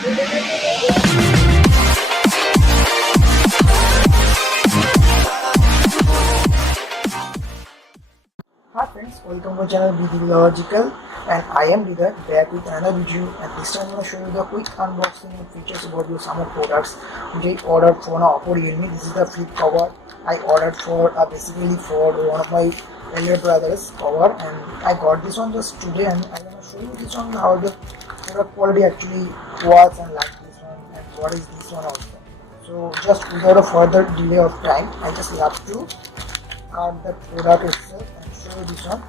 Hi friends, welcome to my channel Be Logical, and I am Vidar back with another video, and this time I'm going to show you the quick unboxing and features about your summer products which I ordered for now Oppo Realme. This is the flip cover I ordered for basically for one of my elder brothers cover, and I got this one just today, and I'm going to show you this one how the product quality actually was and like this one and what is this one also. So just without a further delay of time, I just have to cut the product itself and show you this one.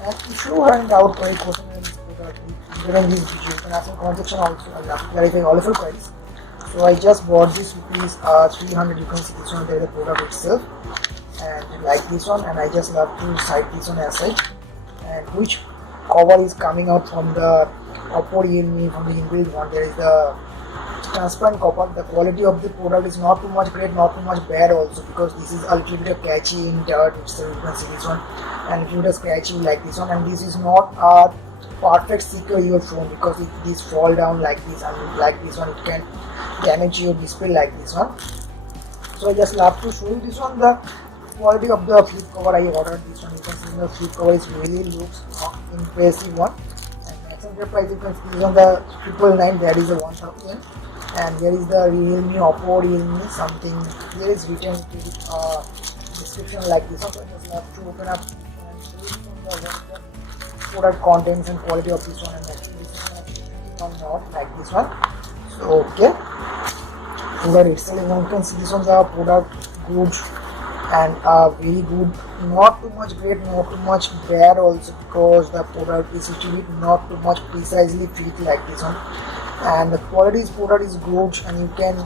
And if you have any doubt or any question on this product during this video, you can ask in comment section also. I'll have to clarify all of your queries. So I just bought this rupees 300. You can see this one there, the product itself, and like this one, and I just love to cite this one aside, and which cover is coming out from the Oppo Realme from the inbuilt one. There is the transparent copper. The quality of the product is not too much great, not too much bad also, because this is a little bit catchy in dirt itself. You can see this one, and a little bit scratchy like this one, and this is not a perfect secure your phone, because if this fall down like this and like this one, it can damage your display like this one. So I just love to show you this one, the quality of the flip cover I ordered. This one, you can see the flip cover is really looks impressive one, and maximum price you can see this on the 999, that is a 1000, and there is the Realme Oppo Realme something. There is written description like this one. So I just have to open up and show you what the product contents and quality of this one, and actually this is not like this one. So okay, product itself, you can see this one, the product good and very good, not too much great, not too much bad also, because the product is little bit not too much precisely fit like this one, and the quality of product is good, and you can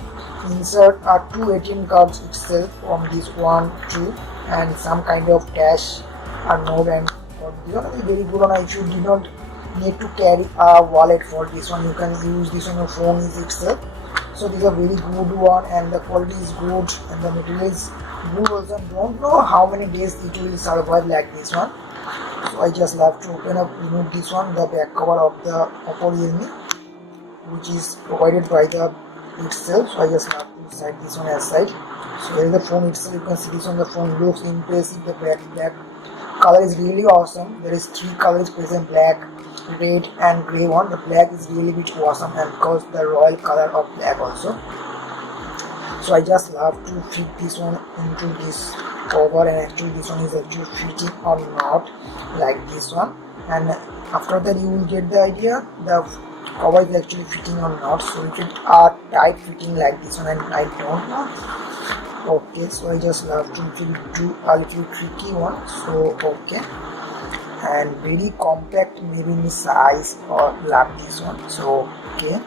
insert two ATM cards itself from this one, two, and some kind of cash or note, and this one is very good one. If you do not need to carry a wallet for this one, you can use this on your phone itself. So this is a very good one, and the quality is good, and the material is good also. Don't know how many days it will survive like this one. So I just love to open up, remove this one, the back cover of the Oppo Realme, which is provided by the itself. So I just have to set this one aside. So here is the phone itself. You can see this on the phone looks impressive. The black color is really awesome. There is three colors present: black, red, and gray one. The black is really bit awesome, and because the royal color of black also. So I just love to fit this one into this cover, and actually this one is actually fitting or not like this one, and after that you will get the idea the cover is actually fitting or not. So if it are tight fitting like this one, and I don't know. Okay, so I just love to do a little tricky one. So okay, and very compact, maybe in size or like this one. So okay,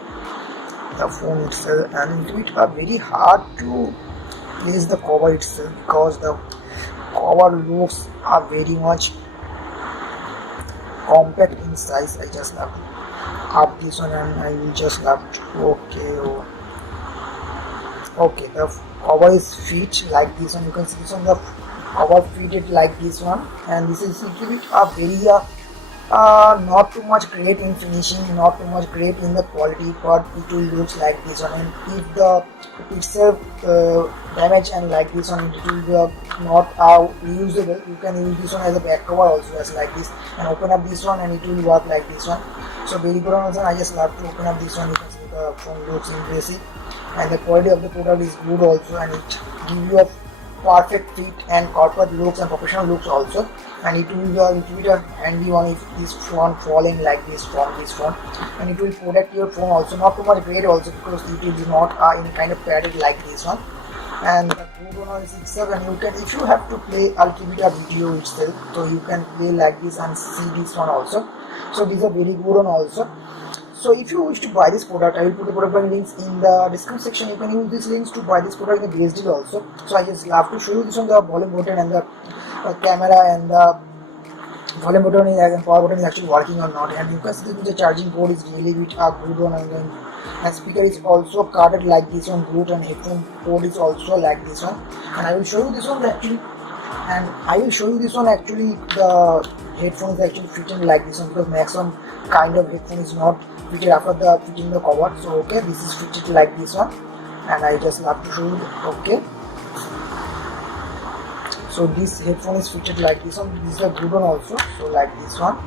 the phone itself, and it are very hard to place the cover itself, because the cover looks are very much compact in size. I just love to up this one, and I will just love to okay, the cover is fit like this one. You can see this one, the cover fitted like this one, and this is a little bit a very not too much great in finishing, not too much great in the quality, but it will looks like this one. And if the itself damage and like this one, it will be not reusable. You can use this one as a back cover also, as like this, and open up this one, and it will work like this one. So very good one. I just love to open up this one. You can see the phone looks impressive, and the quality of the product is good also, and it gives you a perfect fit and corporate looks and professional looks also. And it will be a handy one if this phone falling like this from this phone, and it will protect your phone also, not too much great also, because it will be not in kind of padded like this one. And the good one is itself, and you can, if you have to play a little bit of video itself, so you can play like this and see this one also. So these are very good one also. So if you wish to buy this product, I will put the product buying links in the description section. You can use these links to buy this product in the base deal also. So I just love to show you this on the volume button, and the camera, and the volume button and power button is actually working or not. And you can see the charging port is really good one, and speaker is also carded like this one, good, and headphone port is also like this one. And I will show you this one actually And I will show you this one. Actually the headphone is actually fitting like this one, because maximum kind of headphone is not fitted after the fitting the cover. So okay, this is fitted like this one, and I just have to show you. Okay, so this headphone is fitted like this one. This is a good one also, so like this one.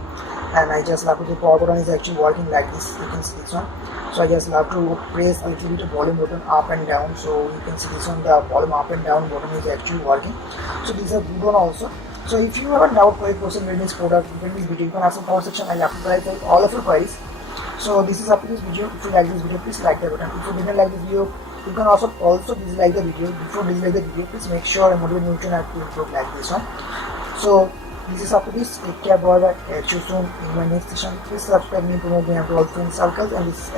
And I just have to, the power button is actually working like this, you can see this one. So I just have to press a little bit of volume button up and down, so you can see this one, the volume up and down button is actually working. So this is a good one also. So if you have a doubt for a person regarding this product, regarding this video, you can ask in the comment section. I'll have to clarify all of your queries. So this is up to this video. If you like this video, please like the button. If you didn't like this video, you can also dislike the video. Before dislike the video, please make sure and motivate me to improve like this one. So this is up to this. Take care, bye bye. Catch you soon in my next session. Please subscribe me, promote me, and to all friends circles, and this